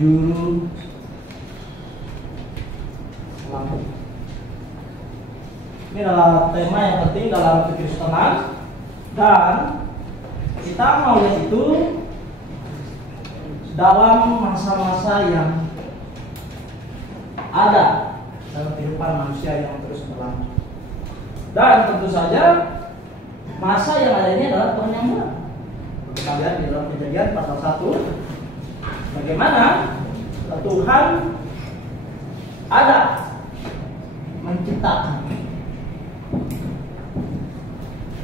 juru selamat. Ini adalah tema yang penting dalam kekristenan, dan kita mau lihat itu dalam masa-masa yang ada dalam kehidupan manusia yang terus berlangsung. Dan tentu saja masa yang ada ini adalah Tuhan yang murah. Kita lihat di dalam Kejadian pasal 1 bagaimana Tuhan ada menciptakan.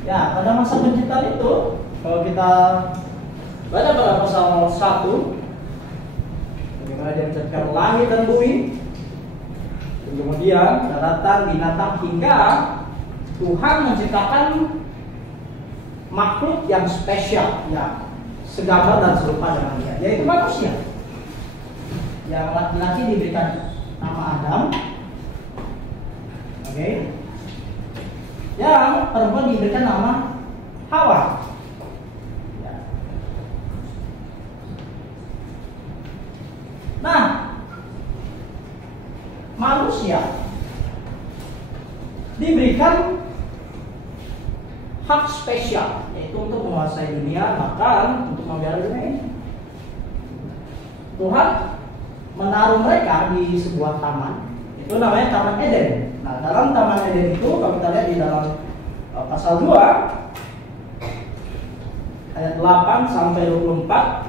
Ya, pada masa penciptaan itu, kalau kita baca pada pasal 1, bagaimana dia menciptakan langit dan bumi, dan kemudian daratan, binatang, hingga Tuhan menciptakan makhluk yang spesial, yang segambar dan serupa dengan dia, yaitu manusia. Yang laki-laki diberikan nama Adam, oke. Yang perempuan diberikan nama Hawa. Ya. Nah, manusia diberikan hak spesial, yaitu untuk menguasai dunia, bahkan untuk memelihara dunia ini. Tuhan menaruh mereka di sebuah taman, itu namanya Taman Eden. Nah, dalam Taman Eden itu, kalau kita lihat di dalam pasal 2 ayat 8 sampai 24,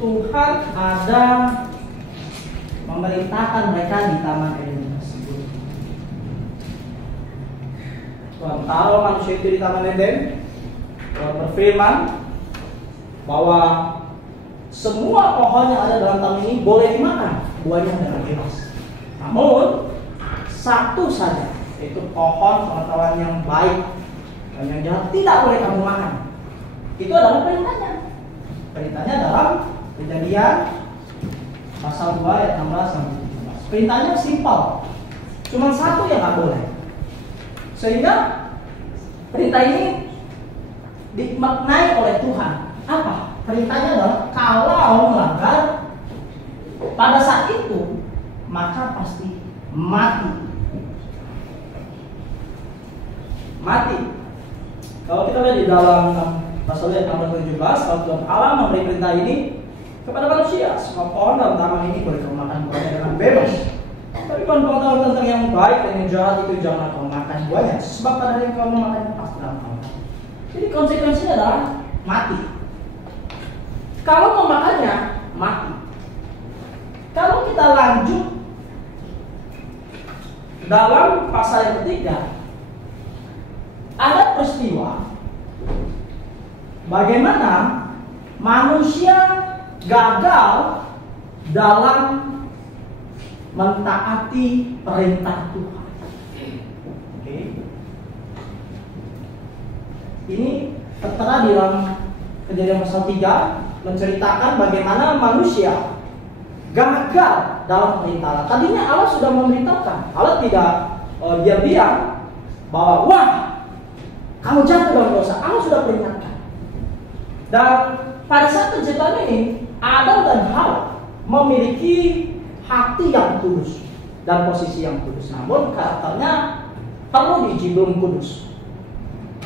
Tuhan ada memerintahkan mereka di Taman Eden tersebut. Tuhan taruh manusia itu di Taman Eden. Tuhan berfirman bahwa semua pohon yang ada dalam taman ini boleh dimakan buahnya dengan bebas. Namun satu saja, yaitu pohon pengetahuan yang baik dan yang jahat, tidak boleh kamu makan. Itu adalah perintahnya. Perintahnya dalam Kejadian pasal 2 ayat 16 sampai 17. Perintahnya simpel, cuma satu yang nggak boleh. Sehingga perintah ini dimaknai oleh Tuhan. Apa? Perintahnya adalah kalau melanggar pada saat itu, maka pasti mati. Mati. Kalau kita lihat di dalam pasal 16-17, kalau Tuhan Allah memberi perintah ini kepada manusia, semua pohon dalam taman ini boleh kamu makan buahnya dengan bebas. Tapi kalau kamu tahu tentang yang baik dan yang jahat itu jangan kamu makan buahnya, sebab pada yang kamu makan pasti dalam kamu. Jadi konsekuensinya adalah mati. Kalau memakannya, mati. Kalau kita lanjut dalam pasal yang ketiga, ada peristiwa bagaimana manusia gagal dalam mentaati perintah Tuhan. Oke. Ini tertera di dalam Kejadian pasal 3 menceritakan bagaimana manusia gagal dalam perintah Allah. Tadinya Allah sudah memerintahkan. Allah tidak diam-diam bahwa wah, kamu jatuh dalam dosa. Allah sudah peringatkan. Dan pada saat penciptaan ini, Adam dan Hawa memiliki hati yang kudus dan posisi yang kudus. Namun karakternya perlu diuji belum kudus.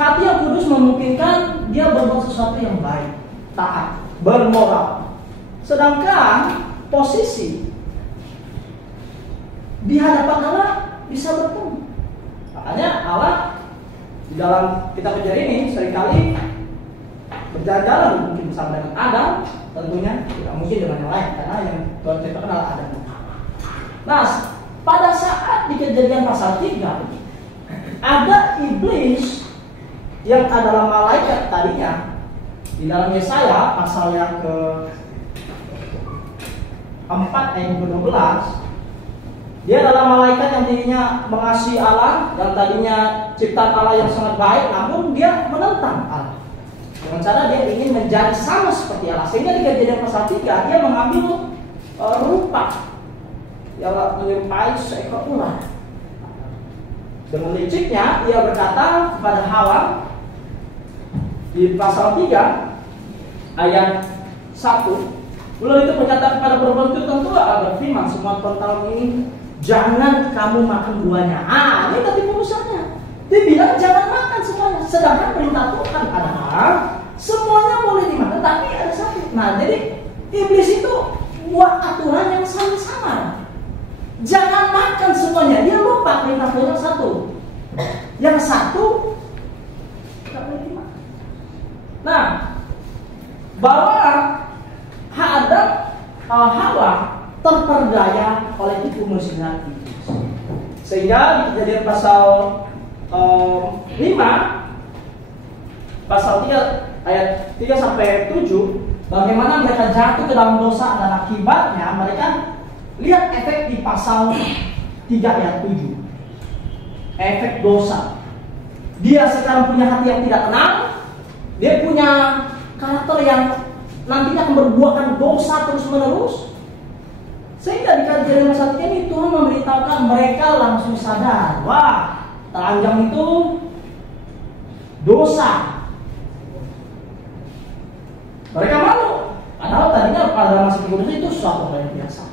Hati yang kudus memungkinkan dia berbuat sesuatu yang baik, taat, bermoral. Sedangkan posisi di hadapan Allah bisa bertemu. Makanya Allah di dalam kitab Kejadian ini seringkali berjalan-jalan, mungkin bersama dengan Adam, tentunya tidak mungkin dengan yang lain, karena yang Tuhan ceritakan adalah Adam. Nah, pada saat di Kejadian pasal 3 ada iblis yang adalah malaikat tadinya. Di dalam Yesaya pasal yang ke-4 ayat 12, dia adalah malaikat yang tadinya mengasihi Allah dan tadinya ciptaan Allah yang sangat baik, namun dia menentang Allah dengan cara dia ingin menjadi sama seperti Allah. Sehingga di Kejadian pasal 3 dia mengambil rupa yang menyerupai seekor ular. Dengan liciknya ia berkata kepada Hawa di pasal 3 ayat 1, Ular itu berkata kepada perempuan itu, tentu berfirman semua tahun ini, jangan kamu makan buahnya. Ini ketipu musanya. Dia bilang jangan makan semuanya. Sedangkan perintah Tuhan adalah semuanya boleh dimakan, tapi ada satu. Nah, jadi iblis itu buat aturan yang sama-sama. Jangan makan semuanya. Dia lupa perintah Tuhan satu. Yang satu tidak boleh dimakan. Nah, bahwa Adam Hawa terperdaya oleh tipu muslihat iblis. Sehingga di Kejadian pasal 5 pasal 3 ayat 3 sampai 7, bagaimana mereka jatuh ke dalam dosa dan akibatnya mereka lihat efek di pasal 3 ayat 7. Efek dosa. Dia sekarang punya hati yang tidak tenang. Dia punya karakter yang nantinya akan berbuahkan dosa terus-menerus. Sehingga di Kejadian pasal 3 ini Tuhan memberitahukan mereka langsung sadar, wah, telanjang itu dosa. Mereka malu. Padahal tadinya pada masa kudus itu suatu hal yang biasa.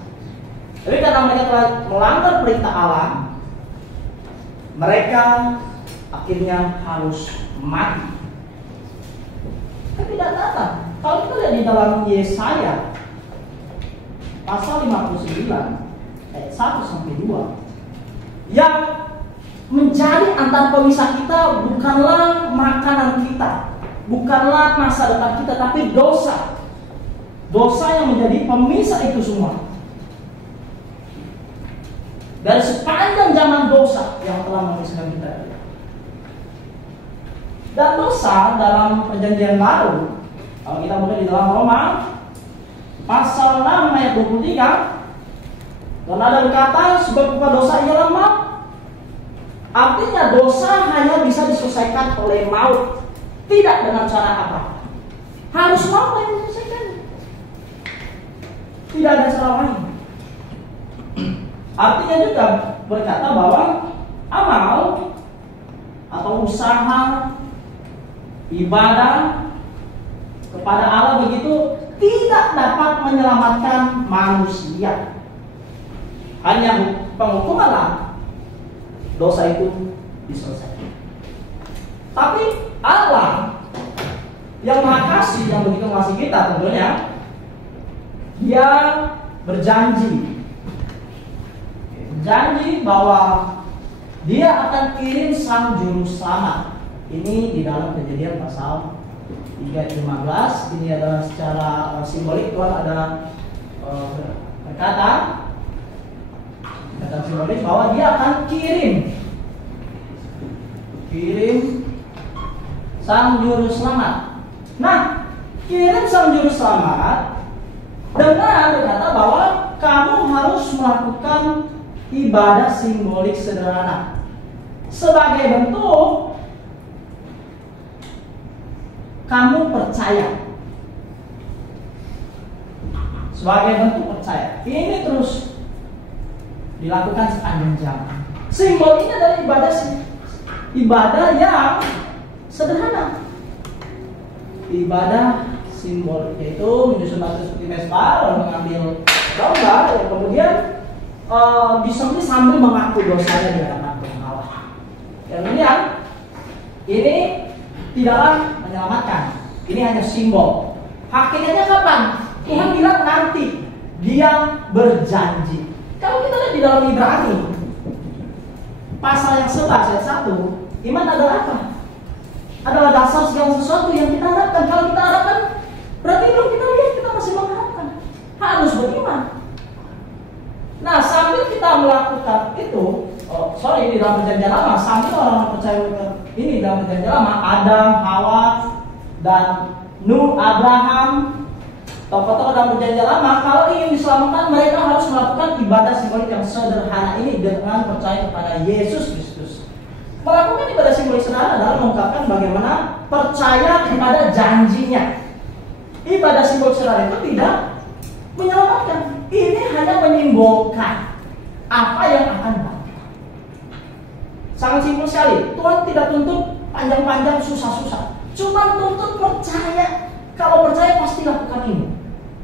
Tapi karena mereka telah melanggar perintah Allah, mereka akhirnya harus mati. Kan tidak datang. Kalau kita lihat di dalam Yesaya pasal 59 ayat 1 sampai 2, yang menjadi antar pemisah kita bukanlah makanan kita, bukanlah masa depan kita, tapi dosa. Dosa yang menjadi pemisah itu semua. Dari sepanjang zaman dosa yang telah memisahkan kita. Dan dosa dalam perjanjian baru, kalau kita buka di dalam Roma pasal 6 ayat 23, dan ada berkata sebab upah dosa ialah maut. Artinya dosa hanya bisa diselesaikan oleh maut, tidak dengan cara apa? Harus maut yang menyelesaikan. Tidak ada cara lain. Artinya juga berkata bahwa amal atau usaha ibadah kepada Allah begitu tidak dapat menyelamatkan manusia. Hanya penghukumanlah dosa itu diselesaikan. Tapi Allah yang Maha Kasih, yang begitu mengasihi kita tentunya, Dia berjanji bahwa Dia akan kirim Sang Juru Selamat. Ini di dalam Kejadian pasal 3:15. Ini adalah secara simbolik Tuhan ada berkata simbolis bahwa Dia akan kirim Sang Juru Selamat. Nah, kirim Sang Juru Selamat dengan berkata bahwa kamu harus melakukan ibadah simbolik sederhana sebagai bentuk kamu percaya. Sebagai bentuk percaya. Ini terus dilakukan sepanjang zaman. Simbol ini adalah ibadah yang sederhana. Ibadah simbol yaitu menyusun batu seperti mesbah, lalu mengambil domba, yang kemudian disembelih sambil mengaku dosanya di hadapan Tuhan Allah. Dan kemudian ini tidaklah menyelamatkan. Ini hanya simbol. Hakikatnya kapan? Tuhan bilang nanti. Dia berjanji. Kalau kita lihat di dalam Ibrani pasal yang 11 ayat 1, iman adalah apa? Adalah dasar segala sesuatu yang kita harapkan. Kalau kita harapkan, berarti belum kita lihat, kita masih mengharapkan. Harus beriman. Nah, sambil kita melakukan itu, di dalam perjanjian lama, sambil orang percaya ini dalam perjanjian lama, Adam, Hawa, dan Nuh, Abraham, tokoh-tokoh dalam perjanjian lama, kalau ingin diselamatkan, mereka harus melakukan ibadah simbolik yang sederhana ini dengan percaya kepada Yesus Kristus. Melakukan ibadah simbolik sederhana adalah mengungkapkan bagaimana percaya kepada janjinya. Ibadah simbolik sederhana itu tidak menyelamatkan. Ini hanya menyimbolkan apa yang akan datang. Sangat simpel sekali. Tuhan tidak tuntut panjang-panjang, susah-susah. Cuma tuntut percaya. Kalau percaya pasti lakukan ini.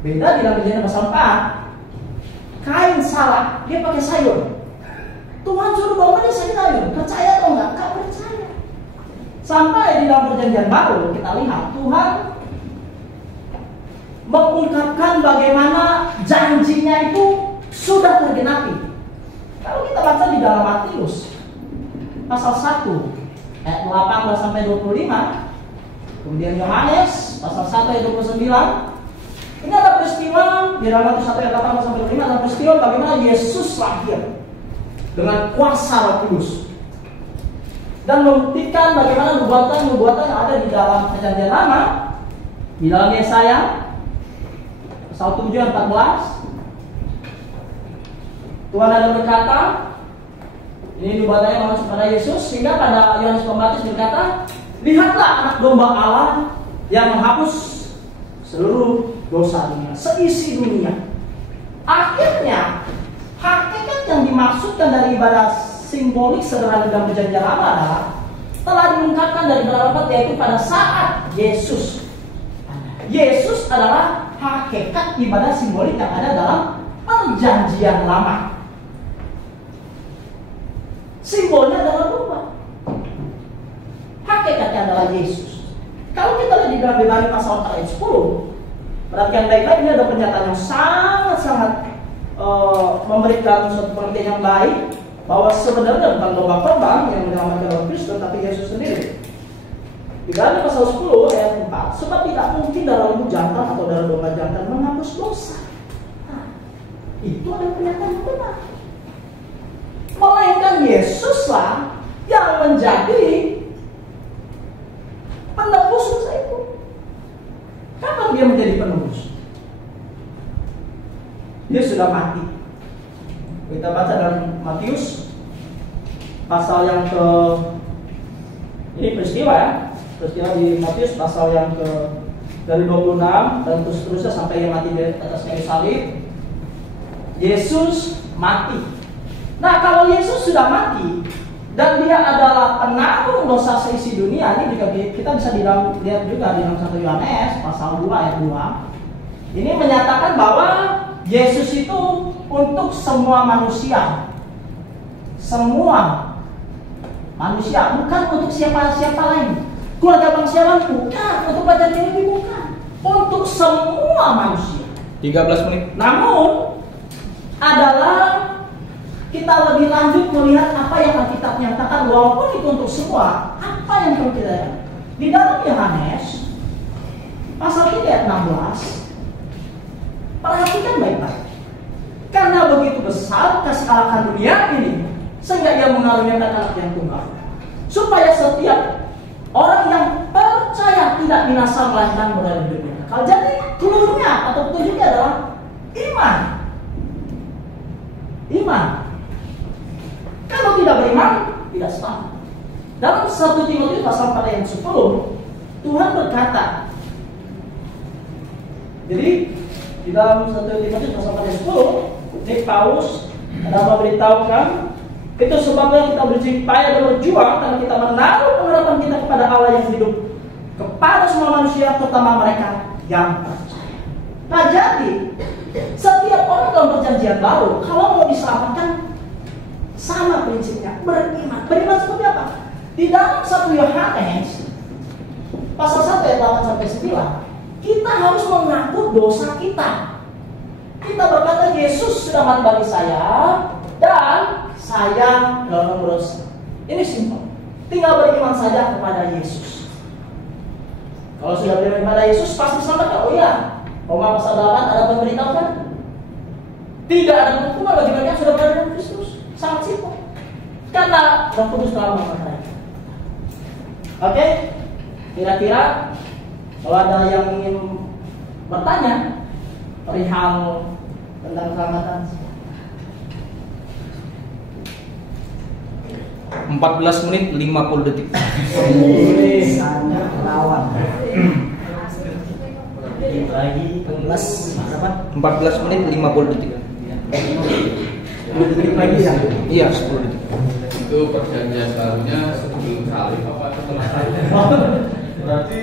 Beda di dalam Kejadian pasal 4. Kain salah, dia pakai sayur. Tuhan suruh bawa dia sayur. Percaya atau enggak? Enggak percaya. Sampai di dalam Perjanjian Baru kita lihat Tuhan mengungkapkan bagaimana janjinya itu sudah tergenapi. Kalau kita baca di dalam Matius pasal 1 ayat 18 sampai 25, kemudian Yohanes pasal 1 ayat 29, ini ada peristiwa di dalam Matius 1 ayat 18 sampai 25, ada peristiwa bagaimana Yesus lahir dengan kuasa Roh Kudus dan membuktikan bagaimana nubuatan-nubuatan yang ada di dalam Perjanjian Lama. Di dalam Yesaya pasal 7 ayat 14, Tuhan ada berkata, ini nubuatannya mengacu pada Yesus, sehingga pada Yohanes Pembaptis berkata, lihatlah anak domba Allah yang menghapus seluruh dosa dunia, seisi dunia. Akhirnya hakikat yang dimaksudkan dari ibadah simbolik sederhana dalam Perjanjian Lama adalah telah diungkapkan dari Ibrani, yaitu pada saat Yesus. Yesus adalah hakikat ibadah simbolik yang ada dalam Perjanjian Lama. Simbolnya adalah domba. Hakikatnya adalah Yesus. Kalau kita lihat di dalam Ibrani pasal 4 ayat 10, perhatikan baik-baik, ini ada pernyataan yang sangat-sangat memberikan suatu pengertian yang baik bahwa sebenarnya bukan domba korban yang menyelamatkan orang Kristus, tapi Yesus sendiri. Di Ibrani pasal 10 ayat 4, sebab tidak mungkin darah lembu jantan atau darah domba jantan menghapus dosa. Nah, itu ada pernyataan yang benar. Melainkan Yesuslah yang menjadi penebus dosa itu. Kapan dia menjadi penebus? Dia sudah mati. Kita baca dalam Matius pasal yang ke, ini peristiwa ya, peristiwa di Matius pasal yang ke dari 26 dan terus seterusnya sampai yang mati di atas kayu salib. Yesus mati. Nah, kalau Yesus sudah mati dan dia adalah penanggung dosa seisi dunia, ini juga kita bisa lihat juga di dalam 1 Yohanes pasal 2 ayat 2. Ini menyatakan bahwa Yesus itu untuk semua manusia. Semua manusia, bukan untuk siapa-siapa lain. Keluarga bangsa lain bukan, untuk badan ini bukan. Untuk semua manusia. 13 menit. Namun adalah kita lebih lanjut melihat apa yang Alkitab nyatakan, walaupun itu untuk semua. Apa yang perlu kita lihat? Di dalam Yohanes pasal 3 ayat 16, perhatikan baik-baik. Karena begitu besar kasih Allah akan dunia ini, sehingga ia mengaruniakan anak yang tunggal, supaya setiap orang yang percaya tidak binasa melainkan berada di dunia kekal. Jadi clue-nya atau petunjuknya adalah iman. Iman. Kalau tidak beriman, tidak selamat. Dalam 1 Timotius pasal 4 ayat 10, Tuhan berkata, jadi di dalam 1 Timotius pasal 4 ayat 10, ini Paulus ada memberitahukan, itu sebabnya kita berjaya dan berjuang karena kita menaruh pengharapan kita kepada Allah yang hidup, kepada semua manusia, terutama mereka yang percaya. Nah, jadi setiap orang dalam Perjanjian Baru kalau mau diselamatkan sama prinsipnya, beriman. Beriman seperti apa? Di dalam 1 Yohanes pasal 1 ayat 8 sampai 9, kita harus mengaku dosa kita. Kita berkata, Yesus sudah mati bagi saya dan saya dalam dosa. Ini simpel. Tinggal beriman saja kepada Yesus. Kalau sudah beriman kepada Yesus pasti selamat. Oh iya, Roma pasal 8 ada pemberitahuan. Tidak ada hukuman bagi mereka yang sudah berada dalam Kristus. Sangat simpel. Karena Roh Kudus telah mengatakan mereka. Oke? Kira-kira kalau ada yang ingin bertanya perihal tentang keselamatan, 14 menit 50 detik. Sangat lawan. Lagi 14 menit 50 detik. 10 detik lagi ya? Iya, 10 detik. Itu perjanjian barunya sebelum salib apa setelah salib? Berarti